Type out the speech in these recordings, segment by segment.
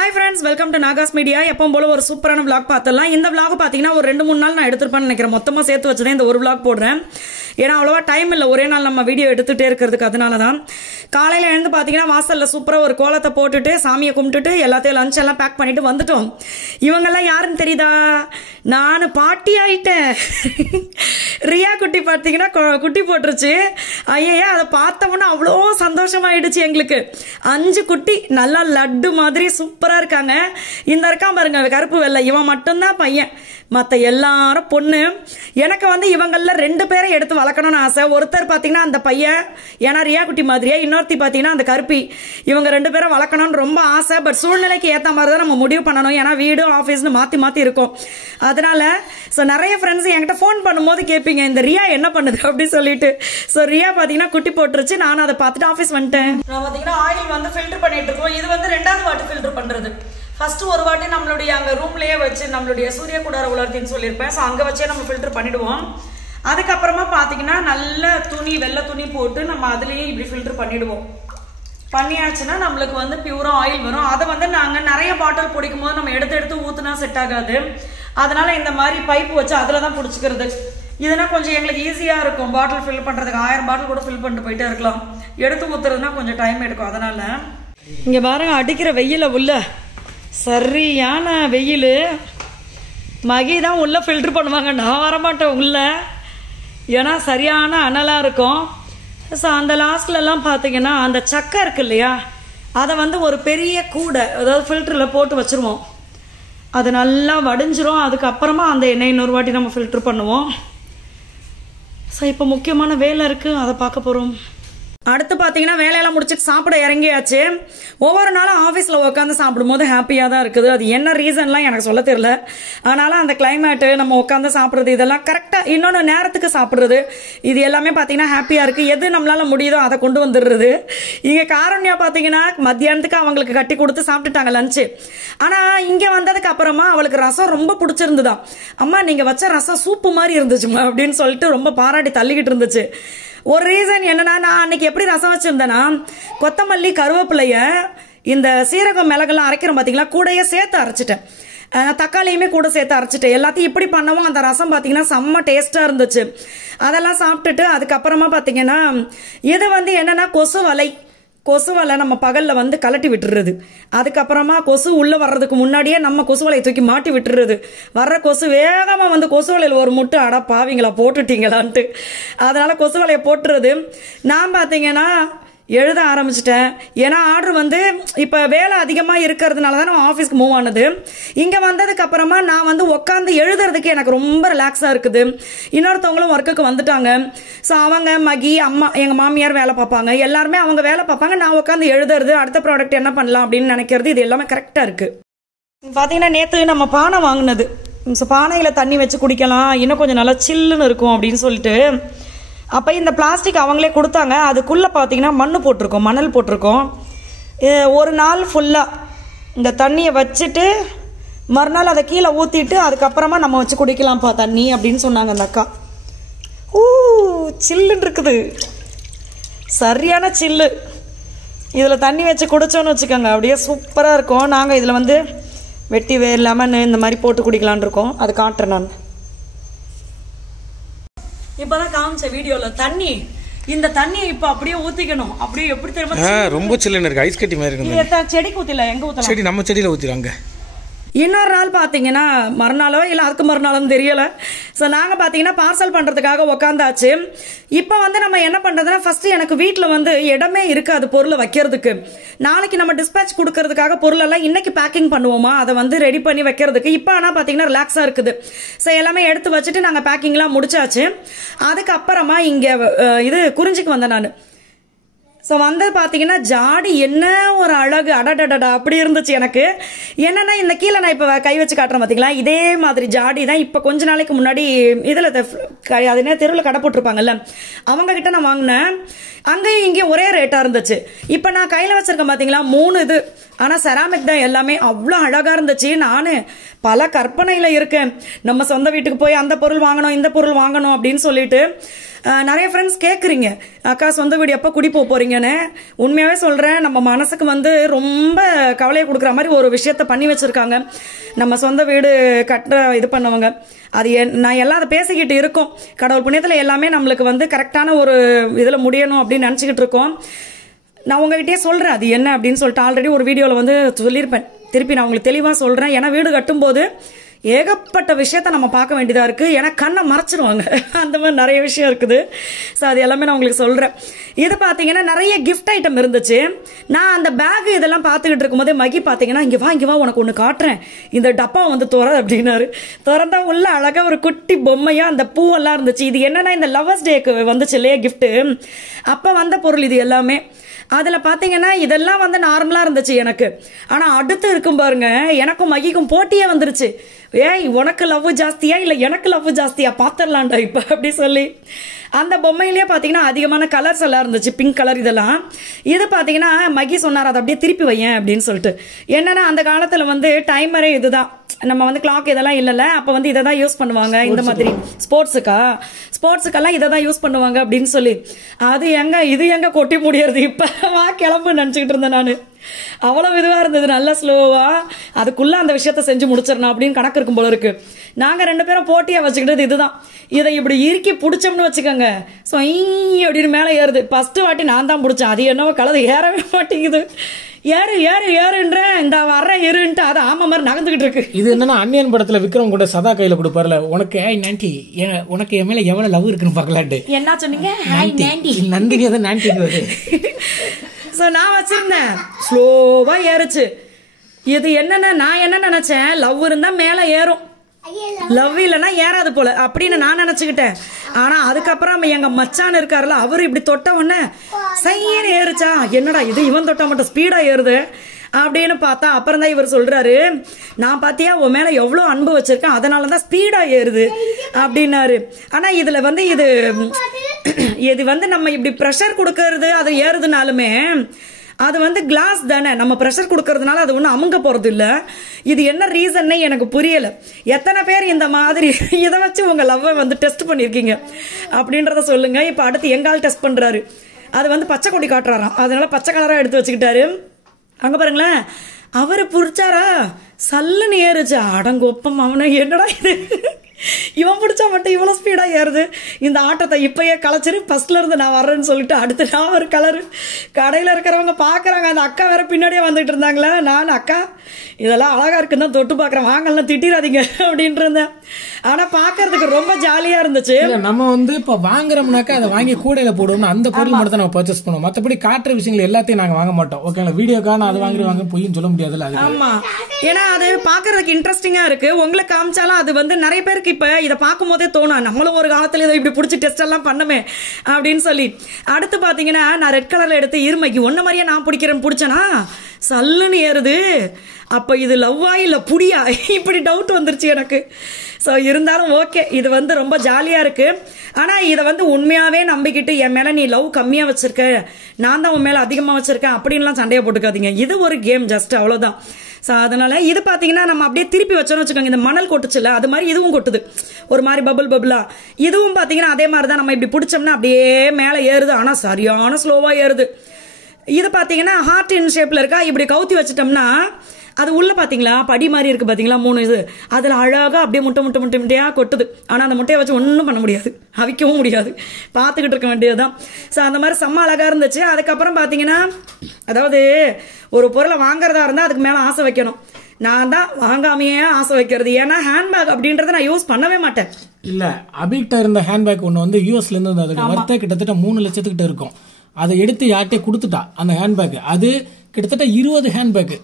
Hi friends, welcome to Nagas Media. எப்பவும் போல ஒரு சூப்பரான vlog பார்த்தலாம். இந்த vlog பாத்தீங்கன்னா ஒரு 2-3 நாள் நான் எடுத்துறேன்னு நினைக்கிறேன். மொத்தமா சேர்த்து வச்சதே இந்த ஒரு vlog போடுறேன். ஏன்னா அவ்வளவா டைம் இல்ல ஒரே நாள் நம்ம வீடியோ எடுத்துட்டே இருக்கிறதுக்கு அதனால தான். காலையில எழுந்து பாத்தீங்கன்னா வாசல்ல சூப்பரா ஒரு கோலத்தை போட்டுட்டு சாமியை கும்பிட்டுட்டு எல்லாத்தையும் லஞ்ச் எல்லாம் பேக் பண்ணிட்டு வந்துட்டோம். இவங்க எல்லாம் யாருன்னு தெரியுதா? நான் பாட்டி ஆயிட்டேன். ரியா குட்டி பாத்தீங்கன்னா குட்டி போட்டுருச்சு. ஐயே அதை பார்த்தோம்னா அவ்வளோ சந்தோஷமாயிடுச்சு எங்களுக்கு. 5 குட்டி நல்லா லட்டு மாதிரி சூப்பரா இருக்காங்க. இந்த இருக்கான் பாருங்க கருப்பு வெள்ளை, இவன் மட்டும்தான் பையன், மத்த எல்லாரும் பொண்ணு. எனக்கு வந்து இவங்கள 2 பேரை எடுத்து வளர்க்கணும்னு ஆசை. ஒருத்தர் பாத்தீங்கன்னா அந்த பையன், ஏன்னா ரியா குட்டி மாதிரியே, இன்னொருத்தி பாத்தீங்கன்னா அந்த கருப்பி. இவங்க 2 பேரை வளர்க்கணும்னு ரொம்ப ஆசை. பட் சூழ்நிலைக்கு ஏத்த மாதிரி தான் நம்ம முடிவு பண்ணணும். ஏன்னா வீடு ஆபீஸ்னு மாத்தி இருக்கும். அதனால நிறைய ஃப்ரெண்ட்ஸ் என்கிட்ட போன் பண்ணும்போது கேட்பீங்க இந்த ரியா என்ன பண்ணுது அப்படி சொல்லிட்டு. ரியா பாத்தீங்கன்னா குட்டி போட்டுருச்சு. நானும் அதை பார்த்துட்டு ஆபீஸ் வந்துட்டேன். நான் பாத்தீங்கன்னா ஆயில் வந்து ஃபில்டர் பண்ணிட்டு இருக்கோம். இது வந்து 2வது வாட்டி ஃபில்டர் பண்றது. ஃபர்ஸ்ட் ஒரு வாட்டி நம்மளுடைய அங்க ரூம்லயே வச்சு நம்மளுடைய சூரிய குடார உலர்த்தின்னு சொல்லியிருப்பேன். ஸோ அங்க வச்சே நம்ம ஃபில்டர் பண்ணிடுவோம். அதுக்கப்புறமா பாத்தீங்கன்னா நல்ல துணி வெள்ளை துணி போட்டு நம்ம அதுலயே இப்படி ஃபில்டர் பண்ணிடுவோம். பண்ணியாச்சுன்னா நம்மளுக்கு வந்து பியூரா ஆயில் வரும். அதை வந்து நாங்க நிறைய பாட்டில் பிடிக்கும் போது நம்ம எடுத்து ஊத்துனா செட் ஆகாது. அதனால இந்த மாதிரி பைப் வச்சு அதுலதான் பிடிச்சிக்கிறது. இதுனா கொஞ்சம் எங்களுக்கு ஈஸியா இருக்கும். பாட்டில் ஃபில் பண்றதுக்கு 1000 பாட்டில் கூட ஃபில் பண்ணிட்டு போயிட்டே இருக்கலாம். எடுத்து ஊத்துறதுனா கொஞ்சம் டைம் எடுக்கும். அதனால இங்க பாருங்க அடிக்கிற வெயில உள்ள சரியான வெயில். மகி தான் உள்ள ஃபில்டர் பண்ணுவாங்க, நான் வரமாட்டேன் உள்ள, ஏன்னா சரியான அனலாக இருக்கும். ஸோ அந்த லாஸ்ட்லலாம் பார்த்தீங்கன்னா அந்த சக்கை இருக்கு இல்லையா, அதை வந்து ஒரு பெரிய கூடை அதாவது ஃபில்டரில் போட்டு வச்சுருவோம். அது நல்லா வடிஞ்சிரும். அதுக்கப்புறமா அந்த எண்ணெய் இன்னொரு வாட்டி நம்ம ஃபில்டர் பண்ணுவோம். ஸோ இப்போ முக்கியமான வேலை இருக்குது, அதை பார்க்க போகிறோம். அடுத்து பார்த்தீங்கன்னா வேலையெல்லாம் முடிச்சுட்டு சாப்பிட இறங்கியாச்சு. ஒவ்வொரு நாளும் ஆஃபீஸில் உட்காந்து சாப்பிடும்போது ஹாப்பியாக தான் இருக்குது. அது என்ன ரீசன்லாம் எனக்கு சொல்ல தெரியல. அதனால அந்த கிளைமேட்டு நம்ம உட்காந்து சாப்பிட்றது இதெல்லாம் கரெக்டாக, இன்னொன்று நேரத்துக்கு சாப்பிட்றது, இது எல்லாமே பார்த்தீங்கன்னா ஹாப்பியாக இருக்குது. எது நம்மளால முடியுதோ அதை கொண்டு வந்துடுறது. இங்கே காரண்யா பார்த்தீங்கன்னா மத்தியானத்துக்கு அவங்களுக்கு கட்டி கொடுத்து சாப்பிட்டுட்டாங்க லஞ்சு. ஆனால் இங்கே வந்ததுக்கு அப்புறமா அவளுக்கு ரசம் ரொம்ப பிடிச்சிருந்துதான். அம்மா நீங்கள் வச்ச ரசம் சூப்பு மாதிரி இருந்துச்சுமா அப்படின்னு சொல்லிட்டு ரொம்ப பாராட்டி தள்ளிக்கிட்டு இருந்துச்சு. ஒரு ரீசன் என்னன்னா, நான் அன்னைக்கு எப்படி ரசம் வச்சிருந்தேன்னா, கொத்தமல்லி கருவேப்பிலைய இந்த சீரகம் மிளகெல்லாம் அரைக்கிறோம் பார்த்தீங்களா, கூடையே சேர்த்து அரைச்சிட்டேன். தக்காளியுமே கூட சேர்த்து அரைச்சிட்டேன். எல்லாத்தையும் இப்படி பண்ணவும் அந்த ரசம் பார்த்தீங்கன்னா செம்ம டேஸ்டா இருந்துச்சு. அதெல்லாம் சாப்பிட்டுட்டு அதுக்கப்புறமா பார்த்தீங்கன்னா இது வந்து என்னன்னா கொசு வலை நம்ம பகல்ல வந்து கலட்டி விட்டுறது. அதுக்கப்புறமா கொசு உள்ள வர்றதுக்கு முன்னாடியே நம்ம கொசு வலையை தூக்கி மாட்டி விட்டுறது. வர்ற கொசு வேகமா வந்து கொசு வலையில் ஒரு முட்டை அட பாவீங்களா போட்டுட்டீங்களான்ட்டு, அதனால கொசு வலையை போட்டுறது. நான் பார்த்தீங்கன்னா எழுத ஆரம்பிச்சிட்டேன். ஏன்னா ஆர்டர் வந்து இப்போ வேலை அதிகமாக இருக்கிறதுனால தான் நான் ஆஃபீஸ்க்கு மூவ் ஆனது. இங்கே வந்ததுக்கு அப்புறமா நான் வந்து உட்காந்து எழுதுறதுக்கு எனக்கு ரொம்ப ரிலாக்ஸாக இருக்குது. இன்னொருத்தவங்களும் ஒர்க்குக்கு வந்துட்டாங்க. ஸோ அவங்க மகி அம்மா எங்கள் மாமியார் வேலை பார்ப்பாங்க, எல்லாருமே அவங்க வேலை பார்ப்பாங்க. நான் உட்காந்து எழுதுறது, அடுத்த ப்ராடக்ட் என்ன பண்ணலாம் அப்படின்னு நினைக்கிறது, இது எல்லாமே கரெக்டாக இருக்குது. பார்த்தீங்கன்னா நேற்று நம்ம பானை வாங்கினது. ஸோ பானையில் தண்ணி வச்சு குடிக்கலாம், இன்னும் கொஞ்சம் நல்லா சில்லுன்னு இருக்கும் அப்படின்னு சொல்லிட்டு அப்போ இந்த பிளாஸ்டிக் அவங்களே கொடுத்தாங்க. அதுக்குள்ளே பார்த்தீங்கன்னா மணல் போட்டிருக்கோம். ஒரு நாள் ஃபுல்லாக இந்த தண்ணியை வச்சுட்டு மறுநாள் அதை கீழே ஊற்றிட்டு அதுக்கப்புறமா நம்ம வச்சு குடிக்கலாம்ப்பா தண்ணி அப்படின்னு சொன்னாங்க அந்த அக்கா. சில்லுன்னு இருக்குது, சரியான சில்லு. இதில் தண்ணி வச்சு குடிச்சோன்னு வச்சுக்கோங்க அப்படியே சூப்பராக இருக்கும். நாங்கள் இதில் வந்து வெட்டி லெமன் இந்த மாதிரி போட்டு குடிக்கலான் இருக்கோம். அது காட்டுறேன் நான். இப்பதான் காமிச்ச வீடியோல தண்ணி, இந்த தண்ணியை இப்ப அப்படியே ஊத்திக்கணும். அப்படியே எப்படி தெரியுமா, ரொம்ப சில்லுன்னு இருக்கு, ஐஸ் கட்டி மாதிரி இருக்கு. செடிக்கு ஊத்தல, எங்க ஊத்தலாம், செடி நம்ம செடியில ஊத்திராங்க. இன்னொரு நாள் பார்த்தீங்கன்னா மறுநாளோ இல்லை அதுக்கு மறுநாளும் தெரியல. ஸோ நாங்கள் பார்த்தீங்கன்னா பார்சல் பண்ணுறதுக்காக உக்காந்தாச்சு. இப்போ வந்து நம்ம என்ன பண்ணுறதுன்னா, ஃபஸ்ட்டு எனக்கு வீட்டில் வந்து இடமே இருக்காது பொருளை வைக்கிறதுக்கு. நாளைக்கு நம்ம டிஸ்பேச் கொடுக்கறதுக்காக பொருளெல்லாம் இன்னைக்கு பேக்கிங் பண்ணுவோமா, அதை வந்து ரெடி பண்ணி வைக்கிறதுக்கு. இப்போ ஆனால் பார்த்தீங்கன்னா ரிலாக்ஸாக இருக்குது. ஸோ எல்லாமே எடுத்து வச்சுட்டு நாங்கள் பேக்கிங்லாம் முடிச்சாச்சு. அதுக்கப்புறமா இங்கே இது குறிஞ்சிக்கு வந்தேன் நான். ஸோ வந்து பார்த்தீங்கன்னா ஜாடி என்ன ஒரு அழகு, அடடடா அப்படி இருந்துச்சு எனக்கு. என்னன்னா இந்த கீழே நான் இப்போ கை வச்சு காட்டுறேன் பார்த்தீங்களா, இதே மாதிரி ஜாடி தான் இப்போ கொஞ்ச நாளைக்கு முன்னாடி இதில் அது என்ன தெருவில் கடை போட்டிருப்பாங்கல்ல அவங்க கிட்ட நான் வாங்கினேன். அங்கேயும் இங்கேயும் ஒரே ரேட்டாக இருந்துச்சு. இப்போ நான் கையில் வச்சிருக்கேன் பார்த்தீங்களா 3 இது, ஆனா செராமிக் தான் எல்லாமே அவ்வளோ அழகா இருந்துச்சு. நானு பல கற்பனையில இருக்கேன், நம்ம சொந்த வீட்டுக்கு போய் அந்த பொருள் வாங்கணும் இந்த பொருள் வாங்கணும் அப்படின்னு சொல்லிட்டு. நிறைய ஃப்ரெண்ட்ஸ் கேட்குறீங்க, அக்கா சொந்த வீடு எப்போ குடி போறீங்கன்னு. உண்மையாவே சொல்றேன், நம்ம மனசுக்கு வந்து ரொம்ப கவலையை கொடுக்குற மாதிரி ஒரு விஷயத்த பண்ணி வச்சிருக்காங்க நம்ம சொந்த வீடு கட்டுற இது பண்ணவங்க. அது நான் எல்லாம் அதை பேசிக்கிட்டு இருக்கோம். கடவுள் புண்ணியத்தில் எல்லாமே நம்மளுக்கு வந்து கரெக்டான ஒரு இதில் முடியணும் அப்படின்னு நினச்சிக்கிட்டு இருக்கோம். நான் உங்ககிட்டயே சொல்றேன் அது என்ன அப்படின்னு சொல்லிட்டு. ஆல்ரெடி ஒரு வீடியோவில் வந்து சொல்லியிருப்பேன், திருப்பி நான் உங்களுக்கு தெளிவாக சொல்றேன். ஏன்னா வீடு கட்டும்போது ஏகப்பட்ட விஷயத்த நம்ம பார்க்க வேண்டியதா இருக்கு. ஏன்னா கண்ணை மறைச்சிருவாங்க, அந்த மாதிரி நிறைய விஷயம் இருக்குது. ஸோ அது எல்லாமே நான் உங்களுக்கு சொல்றேன். இது பார்த்தீங்கன்னா நிறைய கிஃப்ட் ஐட்டம் இருந்துச்சு. நான் அந்த பேக் இதெல்லாம் பார்த்துக்கிட்டு இருக்கும்போதே மகி பார்த்தீங்கன்னா இங்கே வா உனக்கு ஒன்று காட்டுறேன், இந்த டப்பா வந்து துற அப்படின்னாரு. திறந்தா உள்ள அழகா ஒரு குட்டி பொம்மையா அந்த பூவெல்லாம் இருந்துச்சு. இது என்னன்னா இந்த லவர்ஸ் டேக்கு வந்துச்சு இல்லையா கிஃப்ட், அப்போ வந்த பொருள் இது எல்லாமே. அதில் பார்த்தீங்கன்னா இதெல்லாம் வந்து நார்மலாக இருந்துச்சு எனக்கு. ஆனால் அடுத்து இருக்கும் பாருங்க, எனக்கும் மகிக்கும் போட்டியே வந்துருச்சு. ஏய் உனக்கு லவ் ஜாஸ்தியா இல்லை எனக்கு லவ் ஜாஸ்தியா பார்த்துடலான்டா இப்போ அப்படி சொல்லி. அந்த பொம்மையிலேயே பார்த்தீங்கன்னா அதிகமான கலர்ஸ் எல்லாம் இருந்துச்சு, பிங்க் கலர் இதெல்லாம். இது பார்த்தீங்கன்னா மகி சொன்னார் அதை அப்படியே திருப்பி வையேன் அப்படின்னு சொல்லிட்டு. என்னன்னா அந்த காலத்தில் வந்து டைமரே இதுதான், நம்ம வந்து கிளாக் இதெல்லாம் இல்லைல்ல, அப்போ வந்து இதை தான் யூஸ் பண்ணுவாங்க. இந்த மாதிரி ஸ்போர்ட்ஸுக்கெல்லாம் இதை தான் யூஸ் பண்ணுவாங்க அப்படின்னு சொல்லி. அது இது எங்க கொட்டி முடியறது இப்போ வா கிளம்பு நினச்சிக்கிட்டு இருந்தேன் நான். அவ்வளவு இதுவாக இருந்தது, நல்லா ஸ்லோவா அதுக்குள்ள அந்த விஷயத்த செஞ்சு முடிச்சிடணும் அப்படின்னு கணக்கு இருக்கும் போல இருக்கு. நாங்கள் 2 பேரும் போட்டியாக வச்சுக்கிட்டது இதுதான். இதை இப்படி இறுக்கி பிடிச்சோம்னு வச்சுக்கோங்க, ஸோ அப்படின்னு மேலே ஏறுது. ஃபர்ஸ்ட் வாட்டி நான் தான் பிடிச்சேன், அது என்னவோ கலது ஏறவே மாட்டேங்குது. ஏறுன்றேன், இந்த வர்ற ஏறுன்ட்டு அது ஆமா மாதிரி நகர்ந்துகிட்டு இருக்கு. இது என்னன்னா அன்னியன் படத்துல விக்ரம் கூட சதா கையில கொடுப்பாருல, உனக்கு நான்டி உனக்கு என் மேல எவ்வளவு லவ் இருக்குன்னு பாக்கலாட்டு. என்ன சொன்னீங்க? நந்தினி தான் நான்டி. ஸோ நான் வச்சிருந்தேன், ஸ்லோவா ஏறுச்சு. இது என்னன்னா நான் என்ன நினைச்சேன், லவ் இருந்தா மேல ஏறும், லவ் இல்லைன்னா ஏறாது போல அப்படின்னு நான் நினைச்சுக்கிட்டேன். ஆனா அதுக்கப்புறம் எங்க மச்சான் இருக்காருல, அவரு இப்படி தொட்ட உடனே சையன்னு ஏறுச்சா. என்னடா இது இவன் தொட்டா மட்டும் ஸ்பீடா ஏறுது அப்படின்னு பார்த்தா அப்புறம் தான் இவர் சொல்றாரு, நான் பாத்தியா உன் மேல எவ்வளவு அன்பு வச்சிருக்கேன், அதனாலதான் ஸ்பீடா ஏறுது அப்படின்னாரு. ஆனா இதுல வந்து இது வந்து நம்ம இப்படி ப்ரெஷர் கொடுக்கறது அது ஏறுதுனாலுமே அது வந்து கிளாஸ் தானே, நம்ம ப்ரெஷர் கொடுக்கறதுனால அது ஒன்றும் அமுங்க போறது இல்ல. இது என்ன ரீசன்னே எனக்கு புரியல. எத்தனை பேர் இந்த மாதிரி இதை வச்சு உங்க லவ்வை வந்து டெஸ்ட் பண்ணிருக்கீங்க அப்படின்றத சொல்லுங்க. இப்ப அடுத்து எங்கால் டெஸ்ட் பண்றாரு, அது வந்து பச்சை கொடி காட்டுறாராம், அதனால பச்சை கலரா எடுத்து வச்சுக்கிட்டாரு. அங்க பாருங்களேன், அவரு புடிச்சாரா சல்லுன்னு ஏறுச்சு. அடங்கொப்பம் அவனை, என்னடா இது இவன் பிடிச்சா மட்டும் இவ்வளவு ஸ்பீடா ஏறுது, இந்த ஆட்டத்தை இப்பயே கலைச்சிரு, ஃபர்ஸ்ட்ல இருந்து நான் வர்றேன்னு சொல்லிட்டு அடுத்து நான் ஒரு கலரு. கடையில இருக்கிறவங்க பாக்குறாங்க, அந்த அக்கா வேற பின்னாடியே வந்துட்டு இருந்தாங்களே. நான் அக்கா இதெல்லாம் அழகா இருக்குன்னு தான் தொட்டு பாக்குறேன், வாங்கலாம் திட்டிடாதீங்க அப்படின்ட்டு இருந்தேன். ஆனா பாக்குறதுக்கு ரொம்ப ஜாலியா இருந்துச்சு. நம்ம வந்து இப்ப வாங்குறோம்னாக்கா அதை வாங்கி கூடையில போடுவோம், அந்த பொருள் மட்டும் தான் நம்ம பர்ச்சேஸ் பண்ணுவோம். மத்தபடி காட்டுற விஷயங்கள் எல்லாத்தையும் நாங்க வாங்க மாட்டோம். ஓகேங்களா, வீடியோக்கா நான் அதை வாங்க பொய்யும் சொல்ல முடியாதுல்ல. ஆமா, ஏன்னா அது பாக்குறதுக்கு இன்ட்ரெஸ்டிங்கா இருக்கு. உங்களுக்கு காமிச்சாலும் அது வந்து நிறைய பேருக்கு இப்ப இதை பார்க்கும் போதே தோணும், நம்மளும் ஒரு காலத்துல இதை இப்படி பிடிச்சி டெஸ்ட் எல்லாம் பண்ணமே அப்படின்னு சொல்லி. அடுத்து பாத்தீங்கன்னா நான் ரெட் கலர்ல எடுத்து இருமைக்கு ஒன்ன மாதிரியே நான் பிடிக்கிறேன்னு பிடிச்சேனா சல்லுன்னு ஏறுது. அப்ப இது லவ்வா இல்ல புடியா இப்படி டவுட் வந்துருச்சு எனக்கு. ஸோ இருந்தாலும் ஓகே, இது வந்து ரொம்ப ஜாலியா இருக்கு. ஆனா இதை வந்து உண்மையாவே நம்பிக்கிட்டு என் மேல நீ லவ் கம்மியா வச்சிருக்க, நான் தான் உன் மேல அதிகமா வச்சிருக்கேன் அப்படின்லாம் சண்டையை போட்டுக்காதீங்க. இது ஒரு கேம் ஜஸ்ட், அவ்வளவுதான். ஸோ அதனால இது பாத்தீங்கன்னா நம்ம அப்படியே திருப்பி வச்சோன்னு வச்சுக்கோங்க, இந்த மணல் கொட்டுச்சுல அது மாதிரி இதுவும் கொட்டுது, ஒரு மாதிரி பபுளா. இதுவும் பாத்தீங்கன்னா அதே மாதிரி தான், நம்ம இப்படி பிடிச்சோம்னா அப்படியே மேல ஏறுது, ஆனா சரியான ஸ்லோவா ஏறுது. இது பாத்தீங்கன்னா ஹார்ட் இன் ஷேப்ல இருக்கா, இப்படி கவுத்தி வச்சிட்டோம்னா அது உள்ள பாத்தீங்களா படி மாதிரி இருக்கு பாத்தீங்களா, 3 இது, அதுல அழகா அப்படியே முட்டையா கொட்டுது. ஆனா அந்த முட்டையை வச்சு ஒன்றும் பண்ண முடியாது, அவிக்கவும் முடியாது, பார்த்துக்கிட்டு இருக்க வேண்டியதுதான். ஸோ அந்த மாதிரி செம்ம அழகா இருந்துச்சு. அதுக்கப்புறம் பாத்தீங்கன்னா, அதாவது ஒரு பொருளை வாங்குறதா இருந்தா அதுக்கு மேல ஆசை வைக்கணும். நான் தான் வாங்காமையே ஆசை வைக்கிறது. ஏன்னா ஹேண்ட்பேக் அப்படின்றத நான் யூஸ் பண்ணவே மாட்டேன். இல்ல அபிக்டா இருந்த ஹேண்ட்பேக் ஒண்ணு வந்து யூஎஸ்ல இருந்து வந்து அதுக்கு வர்த்தே கிட்டத்தட்ட 3 லட்சத்துக்கிட்ட இருக்கும். அதை எடுத்து யார்கிட்டே கொடுத்துட்டா அந்த ஹேண்ட்பேக். அது கிட்டத்தட்ட 20 ஹேண்ட்பேக்,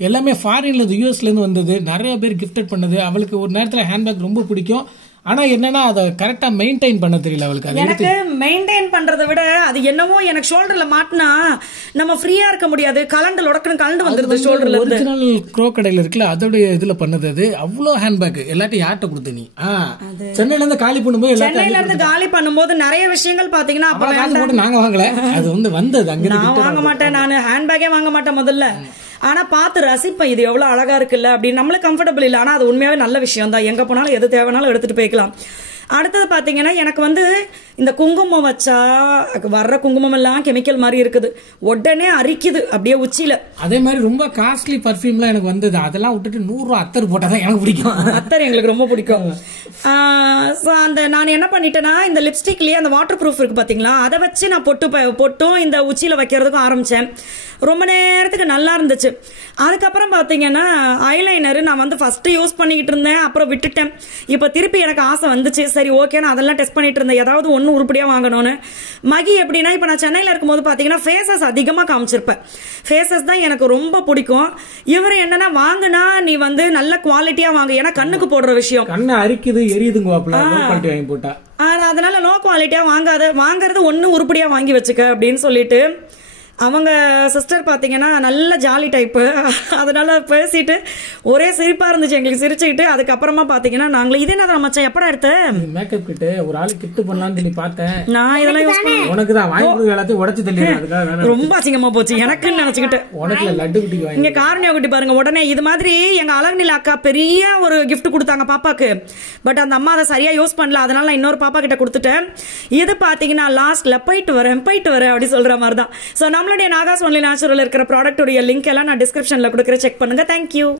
எல்லாமே ஃபாரின்ல இருந்து யூஎஸ்ல இருந்து வந்தது. நிறைய பேர் கிஃப்டட் பண்ணது. அவளுக்கு ஒரு நேரத்துல ஹேண்ட்பேக் ரொம்ப பிடிக்கும். ஆனா என்னன்னா அதை கரெக்டா மெயின்டைன் பண்ண தெரியல அவளுக்கு. எனக்கு மெயின்டைன் பண்றதை விட அது என்னவோ எனக்கு ஷோல்டர்ல மாட்டினா நம்ம ஃப்ரீயா இருக்க முடியாது, கலண்டு வந்துருது ஷோல்டர்ல. ஒரிஜினல் க்ரோக்கடைல இருக்குல்ல, அதோட இதுல பண்ணது. அது அவ்வளோ ஹேண்ட்பேக் எல்லாத்தையும் யார்கிட்ட கொடுத்த நீ? சென்னையில இருந்து காலி பண்ணும்போது நிறைய விஷயங்கள் பாத்தீங்கன்னா அப்ப நாங்க வாங்கல, அது வந்து வந்தது அங்க. நான் வாங்க மாட்டேன், நான் ஹேண்ட்பேக்கே வாங்க மாட்டேன் முதல்ல. ஆனால் பார்த்து ரசிப்பேன், இது எவ்வளோ அழகாக இருக்குல்ல அப்படின்னு. நம்மளுக்கு கம்ஃபர்டபுள் இல்லை, ஆனால் அது உண்மையாகவே நல்ல விஷயம் தான். எங்கே போனாலும் எது தேவைனாலும் எடுத்துகிட்டு போய்க்கலாம். அடுத்தது பார்த்தீங்கன்னா எனக்கு வந்து இந்த குங்குமம் வச்சா வர்ற குங்குமம் எல்லாம் கெமிக்கல் மாதிரி இருக்குது, உடனே அரிக்குது அப்படியே உச்சியில. அதே மாதிரி ரொம்ப காஸ்ட்லி பர்ஃபியூம்லாம் எனக்கு வந்தது, அதெல்லாம் விட்டுட்டு 100 ரூபா அத்தர் போட்டால் தான் எனக்கு பிடிக்கும். அத்தர் எங்களுக்கு ரொம்ப பிடிக்கும். ஸோ அந்த நான் என்ன பண்ணிட்டேன்னா இந்த லிப்ஸ்டிக்லேயே அந்த வாட்டர் ப்ரூஃப் இருக்கு பார்த்தீங்களா, அதை வச்சு நான் பொட்டும் இந்த உச்சியில் வைக்கிறதுக்கும் ஆரம்பித்தேன். ரொம்ப நேரத்துக்கு நல்லா இருந்துச்சு. அதுக்கப்புறம் பார்த்தீங்கன்னா ஐலைனர் நான் வந்து ஃபர்ஸ்ட் யூஸ் பண்ணிக்கிட்டு இருந்தேன், அப்புறம் விட்டுட்டேன். இப்போ திருப்பி எனக்கு ஆசை வந்துச்சு, சரி ஓகே நான் அதெல்லாம் டெஸ்ட் பண்ணிட்டு இருந்தேன், ஏதாவது ஒன்று உருப்படியாக வாங்கணும்னு. மகி எப்படின்னா இப்போ நான் சென்னையில் இருக்கும்போது பார்த்தீங்கன்னா ஃபேஸஸ் அதிகமாக காமிச்சிருப்பேன், ஃபேஸஸ் தான் எனக்கு ரொம்ப பிடிக்கும். இவர் என்னன்னா வாங்கினா நீ வந்து நல்ல குவாலிட்டியாக வாங்க, ஏன்னா கண்ணுக்கு போடுற விஷயம், கண்ணு அரிக்குது எரியுதுங்க வாங்கி போட்டா. அதனால லோ குவாலிட்டியாக வாங்குறது ஒன்று உருப்படியாக வாங்கி வச்சுக்க அப்படின்னு சொல்லிட்டு அவங்க சிஸ்டர் பார்த்தீங்கன்னா நல்ல ஜாலி டைப்பு, அதனால பேசிட்டு ஒரே சிரிப்பாக இருந்துச்சு எங்களுக்கு. சிரிச்சுக்கிட்டு அதுக்கப்புறமா பார்த்தீங்கன்னா நாங்களும் இது என்ன மச்சான் எப்படா எடுத்து மேக்கப் கிட்டு ஒரு ஆள் கிட்டு பண்ணலான்னு சொல்லி பார்த்தேன். நான் இதெல்லாம் யூஸ் பண்ண உனக்கு தான் வாங்கி எல்லாத்தையும் உடச்சு தள்ளி ரொம்ப அசிங்கமா போச்சு எனக்குன்னு நினைச்சுக்கிட்டு. உனக்கு லட்டு குட்டி இங்க காரணியா குட்டி பாருங்க, உடனே இது மாதிரி எங்க அழகுநில அக்கா பெரிய ஒரு கிஃப்ட் கொடுத்தாங்க பாப்பாக்கு, பட் அந்த அம்மா அதை சரியா யூஸ் பண்ணல, அதனால நான் இன்னொரு பாப்பா கிட்ட கொடுத்துட்டேன். இது பாத்தீங்கன்னா லாஸ்ட்ல போயிட்டு வரேன் அப்படி சொல்ற மாதிரி தான். ஸோ நம்மளுடைய நாகாஸ் ஒன்லி நேச்சுரல் இருக்கிற ப்ராடக்டோடைய லிங்க் எல்லாம் நான் டிஸ்கிரிப்ஷன்ல கொடுக்குறேன், செக் பண்ணுங்க. தேங்க்யூ.